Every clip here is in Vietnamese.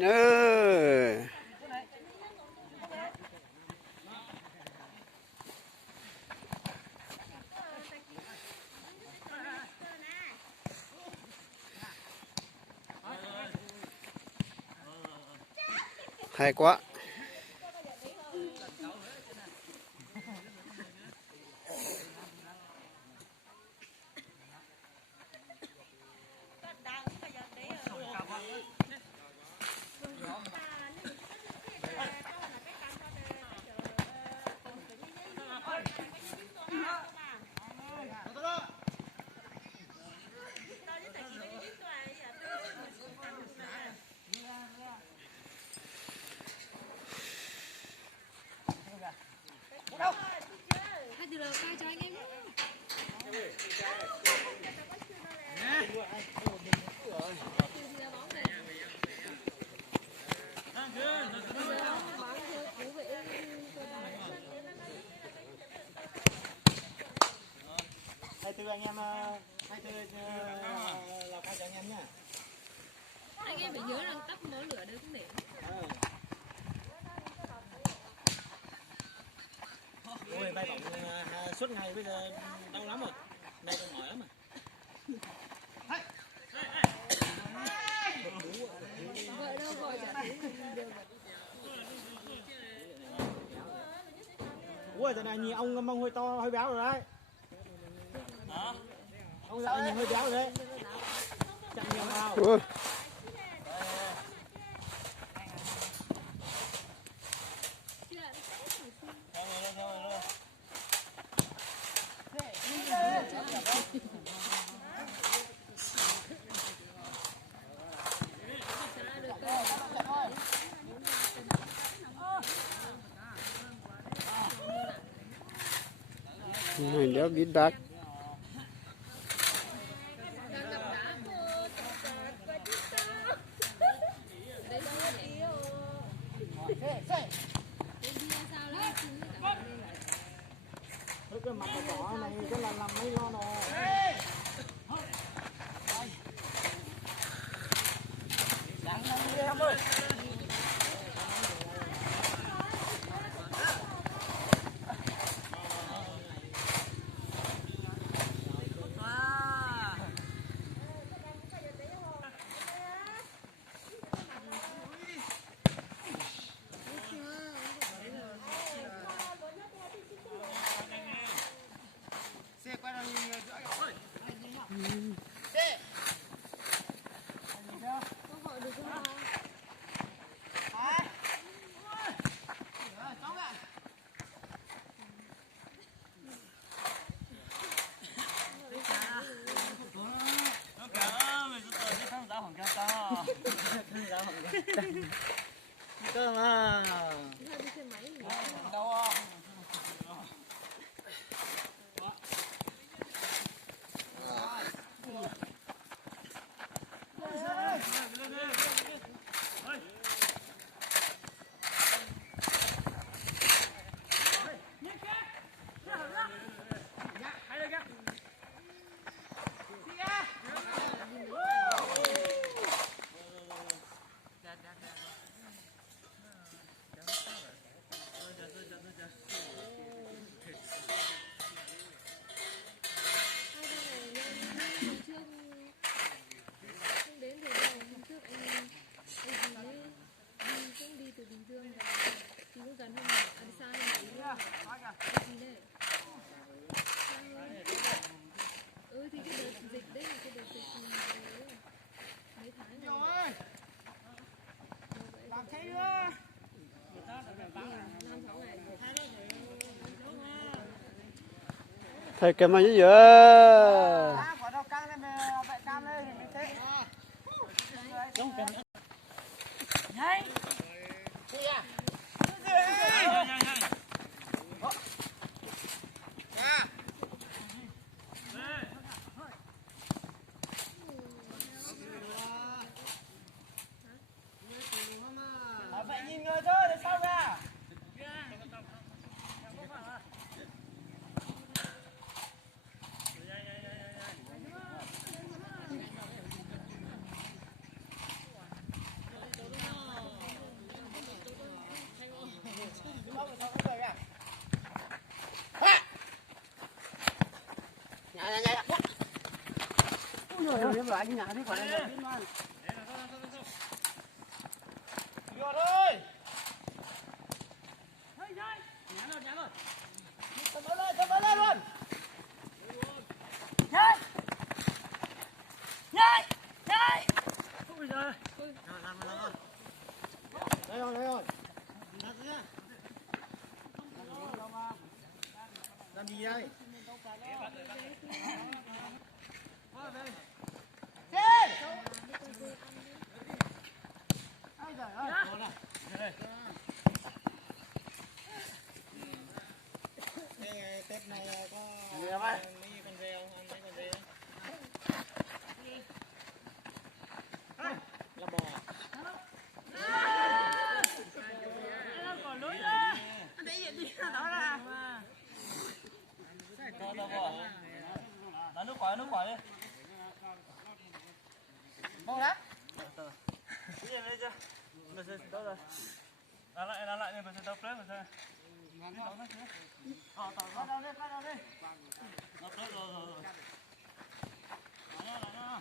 Ừ. Hay quá. Từ anh em Lào Cai cho anh em nhá. Anh em phải nhớ rằng tắt món lửa đấy cũng để. Ôi bay bóng suốt ngày bây giờ đau lắm rồi. Đây còn mỏi lắm à. Vợ đâu gọi trả tiếng. Ui giờ này nhìn ông mông hơi to hơi béo rồi đấy. Ông dạo nhìn hơi béo rồi đấy. Chặn nhiều vào. Mình đéo biết đắt. Cái mặt đỏ này cái là làm mấy lo rồi. Em ơi. Cơ mà. Đâu không? Thầy cầm mà gì vậy? Vậy nhìn người thôi để sau ra. rồi em lại nhà đi khỏi đây biết mà. Vô thôi. Nhả rồi. Tầm lên luôn. Nhảy. Ôi giời. Làm rồi. Đây rồi. Làm gì đây? Tết này có mấy con rêu, ăn mấy con rêu. Là bò. Còn lưới đó. Đi đó ra. Đó bò. Đó nước quả đi. Bò đó. Đi đây chưa? Mình sẽ đâu rồi. Làm lại này mình sẽ tập lên mình sẽ. Bắt đầu đi. Ngập rồi. Đó.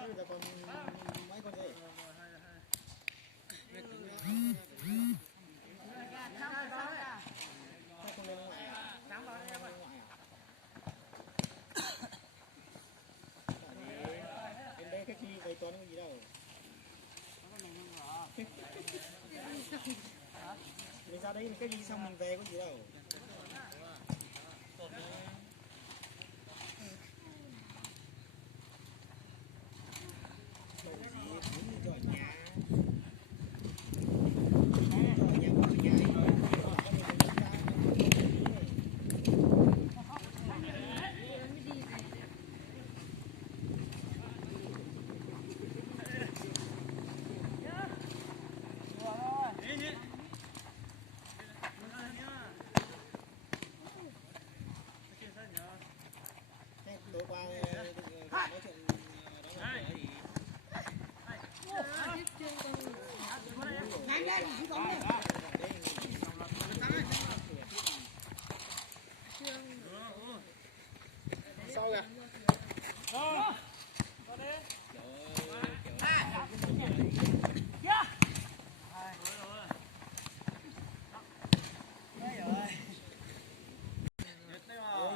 Bây giờ còn mấy con gì? Em đây cái chi bày toán cái gì đâu? Mình ra đây cái gì xong mình về có gì đâu. Tối qua nói chuyện đó là sao kìa?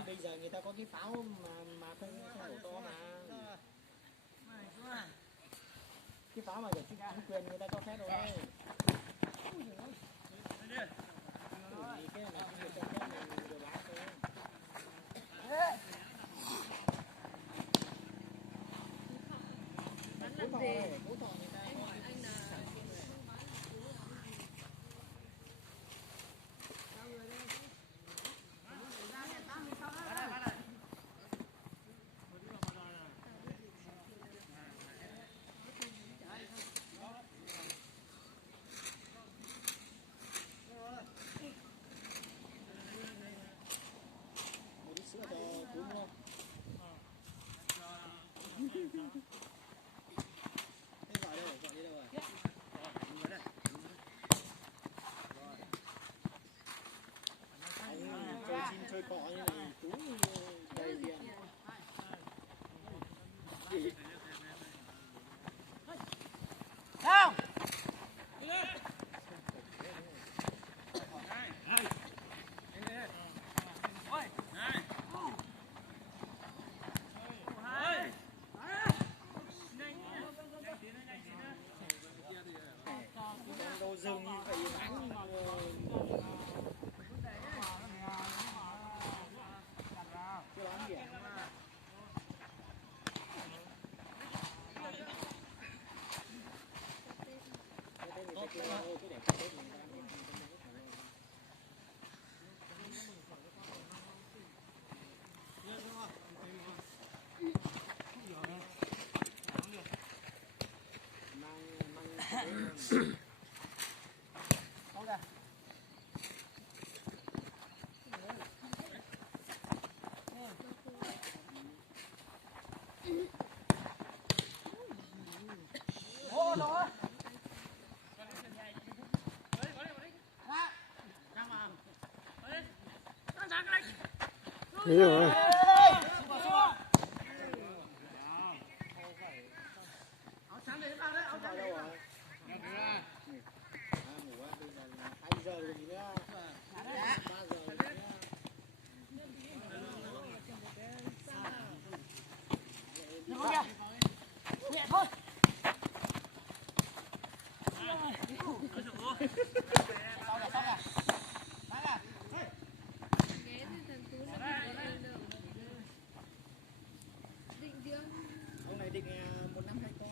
Bây giờ người ta có cái pháo mà không nổ to mà. Cái pháo mà được chính quyền người ta cho phép rồi. Cái này là cái việc cho phép mình điều lái thôi. Làm gì? Phú Thọ người ta có Anh là một ít sữa cho cún luôn. Thế gọi đi đâu rồi? Ông chơi chim chơi cọ như này tú đầy tiền. Đâu? Đồ rừng như vậy đánh mà chưa bán gì à? Ví dụ Ghé thì thằng Tú nó bị lên đâu. Định riêng. Ông này định 1 năm 2 con.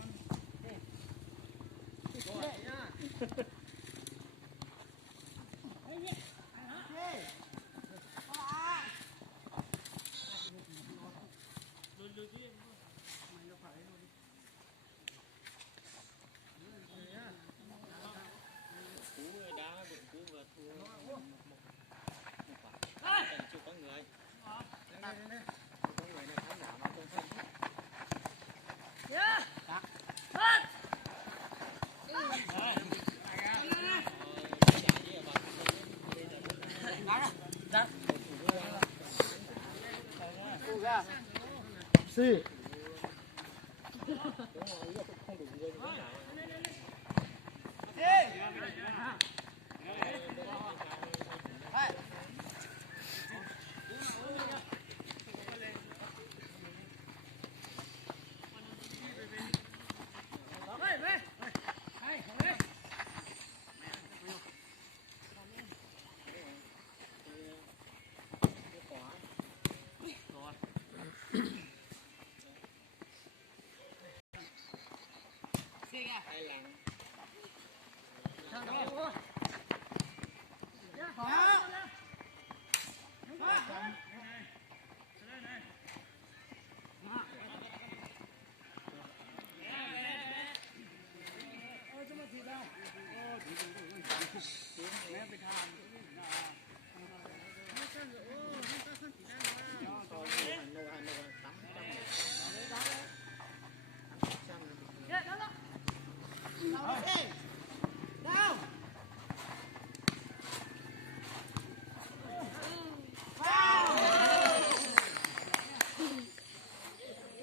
Si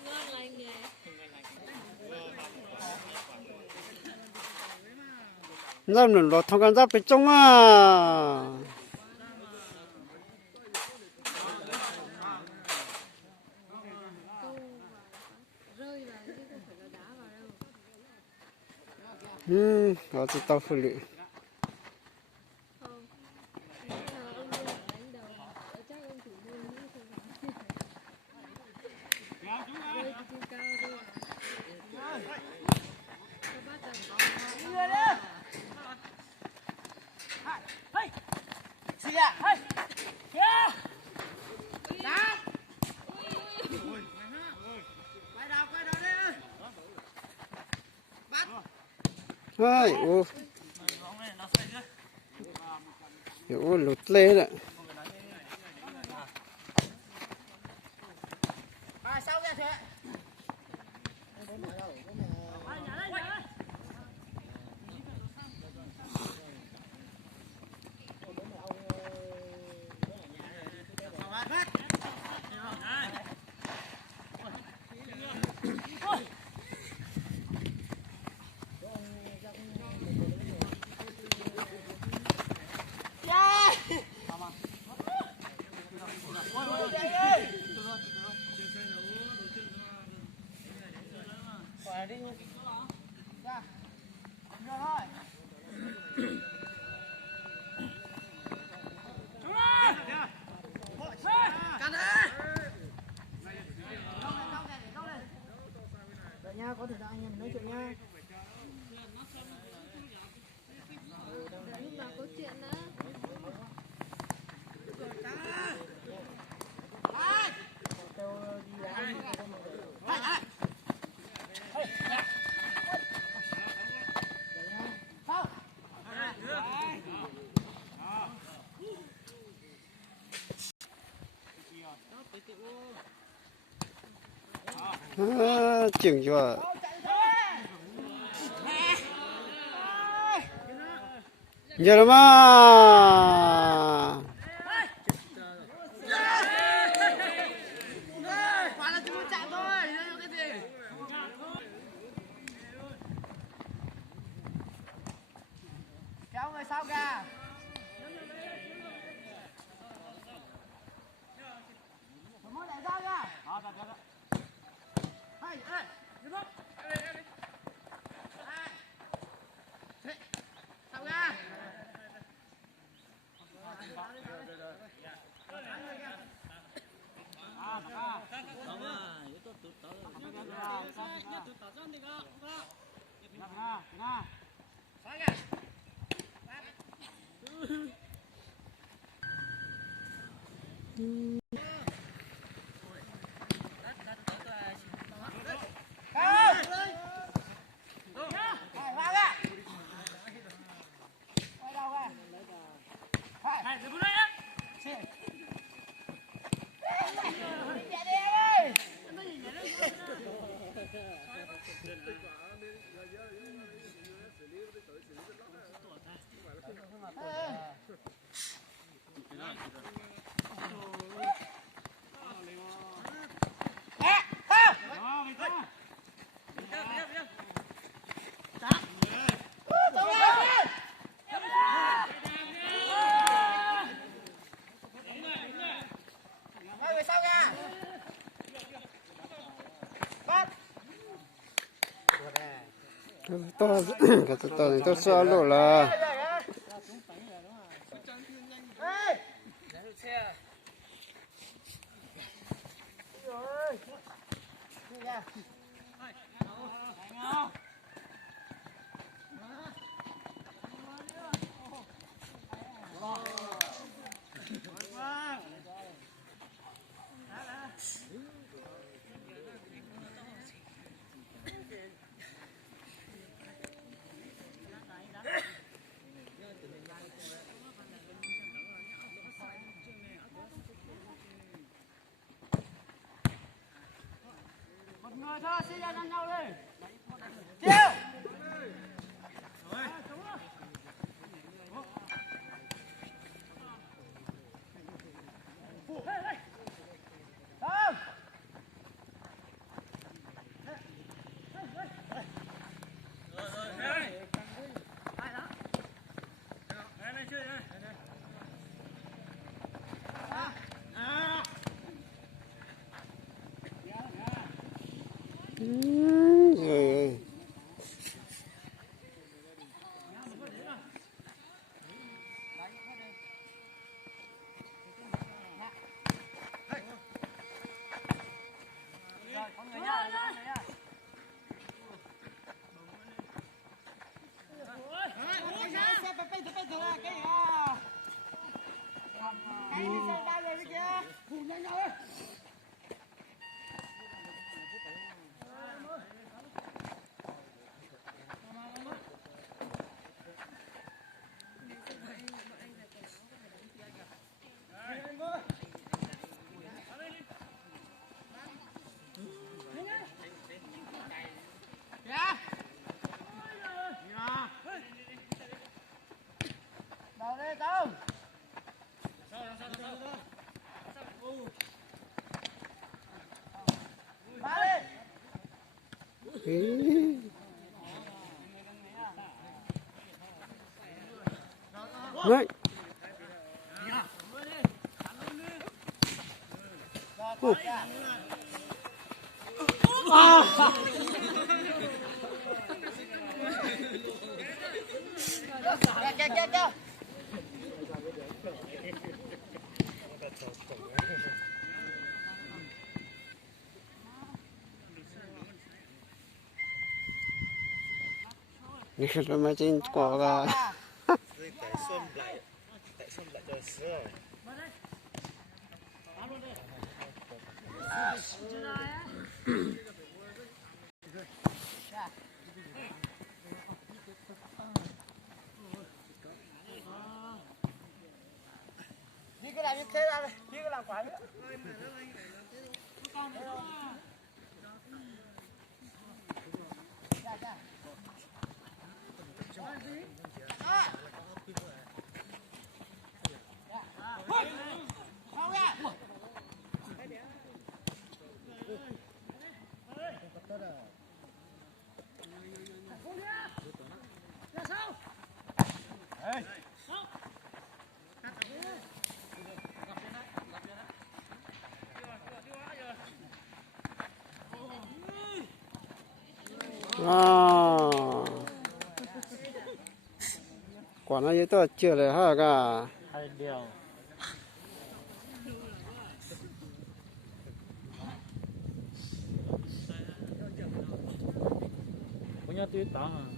Ngon lành nhỉ. giáp nữa lọt thằng con giáp bên trong à Câu rơi vào chứ không phải là đá vào đâu. ở tao xử lý Không. Nếu mà ông đưa vào đánh đầu, chắc ông thủ môn nghĩ không phải. Rơi từ trên cao rơi. Các bác cần có hai ô lụt lên đấy Sau ra thế. Nha, có thời gian anh em nói chuyện nha. lúc nào có chuyện đó. chỉnh chưa giờ mà sao kìa. Mới lại sao kìa. Hey, hey, đi bóng. Sao kìa. to cái to này to xóa lộ là Người thôi, xin ra đánh nhau đi. Chiêu. rồi Đầu đi Tông. Ba đi. đấy Kìa.นี่คือมาจินกว่ากัน tại xôm lại cho sữa Đi cái làm như thế ra đây, đi cái làm quả nữa. Hey! quả nó như tôi chưaเลยha cả hai điều punya tu tang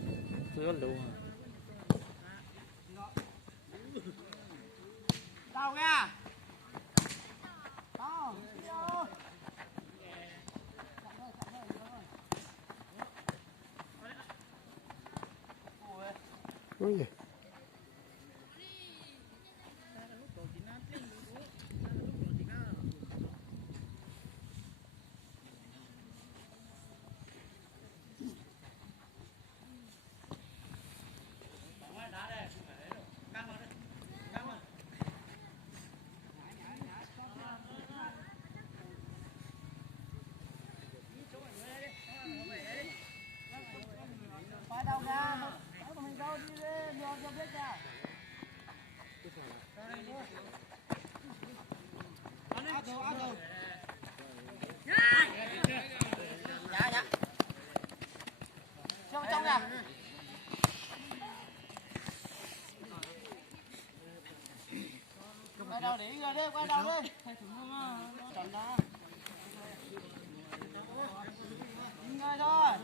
tu lu Tao kìa. Tao. ôi giời. Phải đâu ra. Tao mình đâu đi đi, nhờ cho biết ra. Dạ dạ. Trong trong nè. Quay đầu đi rồi đi, quay đầu đi. Chọn đó. Người thôi.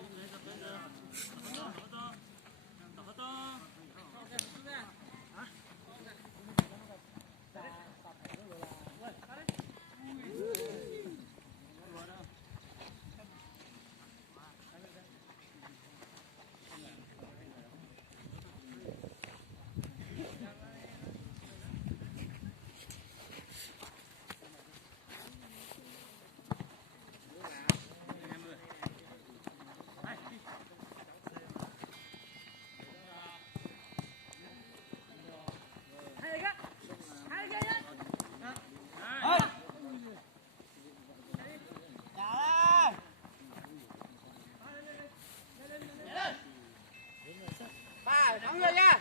Thắng rồi nha.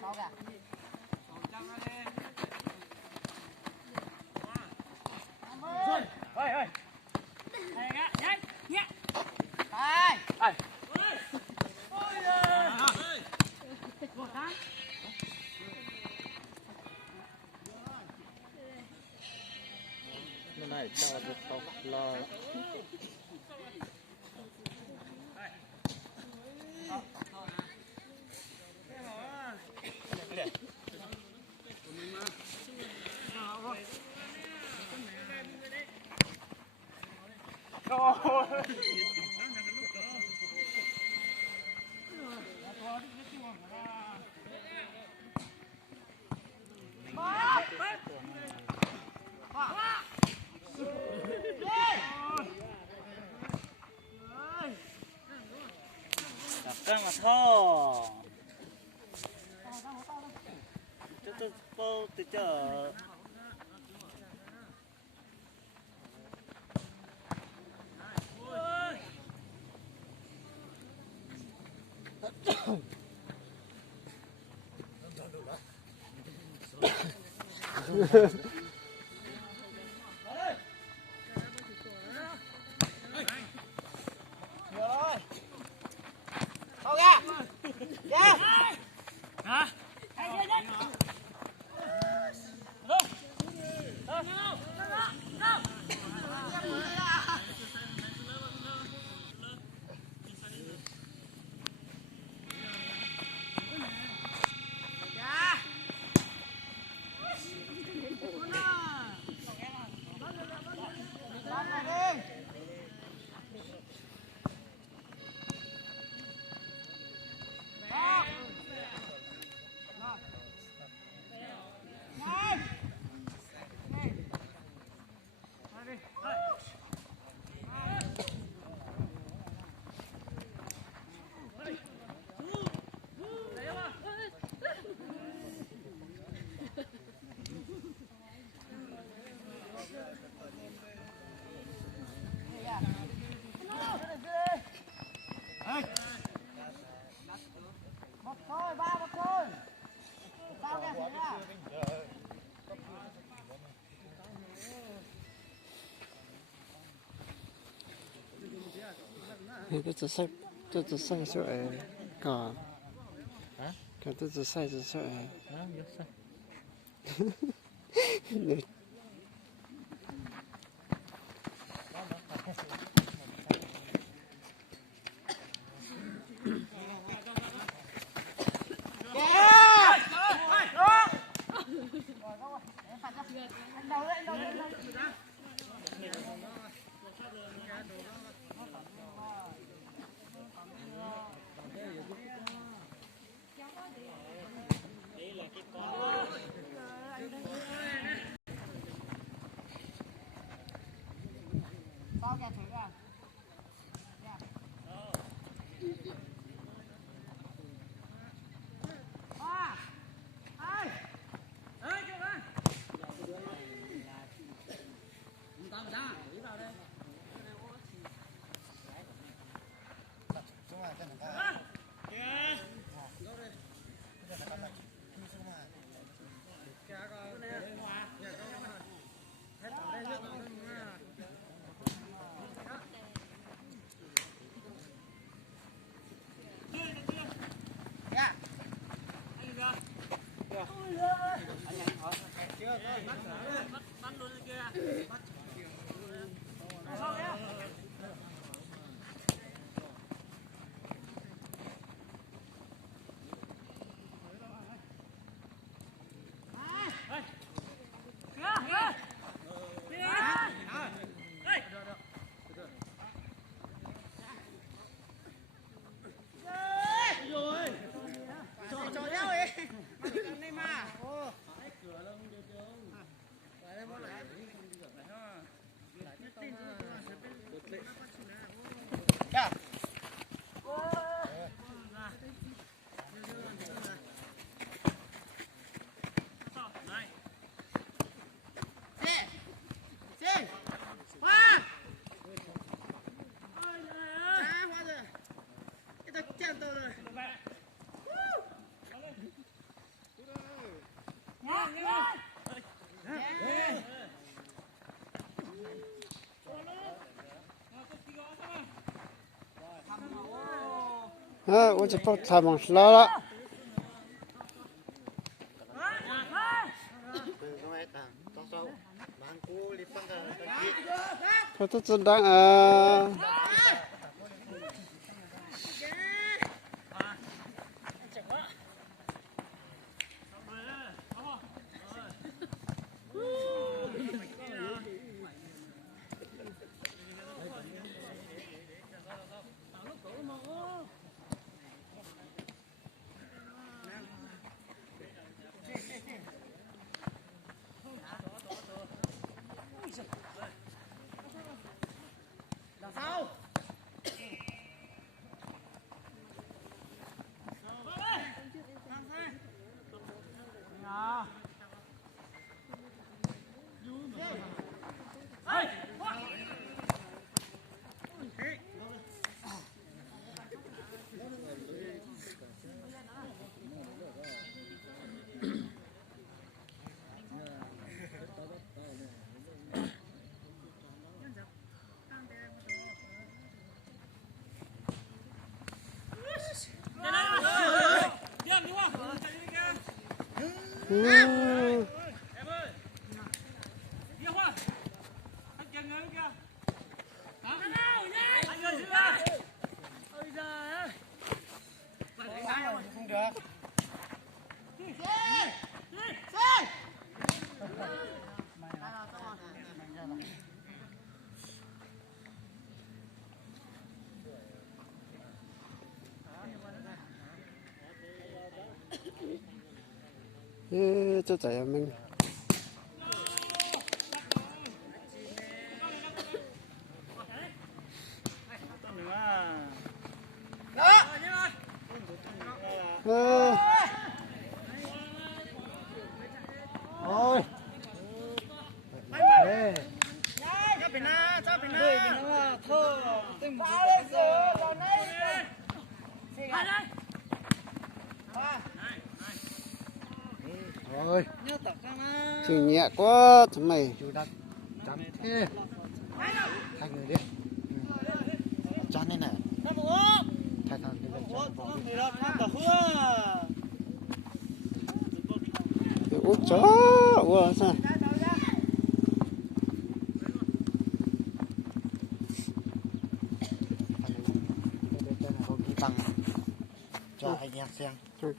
Sao kìa. ơi ơi Đây. cái này cho được tao lo căng mà thò tôi bao từ chờ Thôi kìa. Kìa. hả Kìa. tôiจะใส่ช่วยก่อนก็tôiจะใส่จะช่วยเนี่ย bao kẻ thử à我就把他们拉了。他都知道啊。Cho chạy mình. Ôi. Ôi, chịu nhẹ quá thằng mày. Hai người đi. Cho nên này. khai thác cái chân Ủa, vào nó mì lợn ăn cả hứa. úp chó ủa sao cái chân không đi tăng cho anh em xem Cái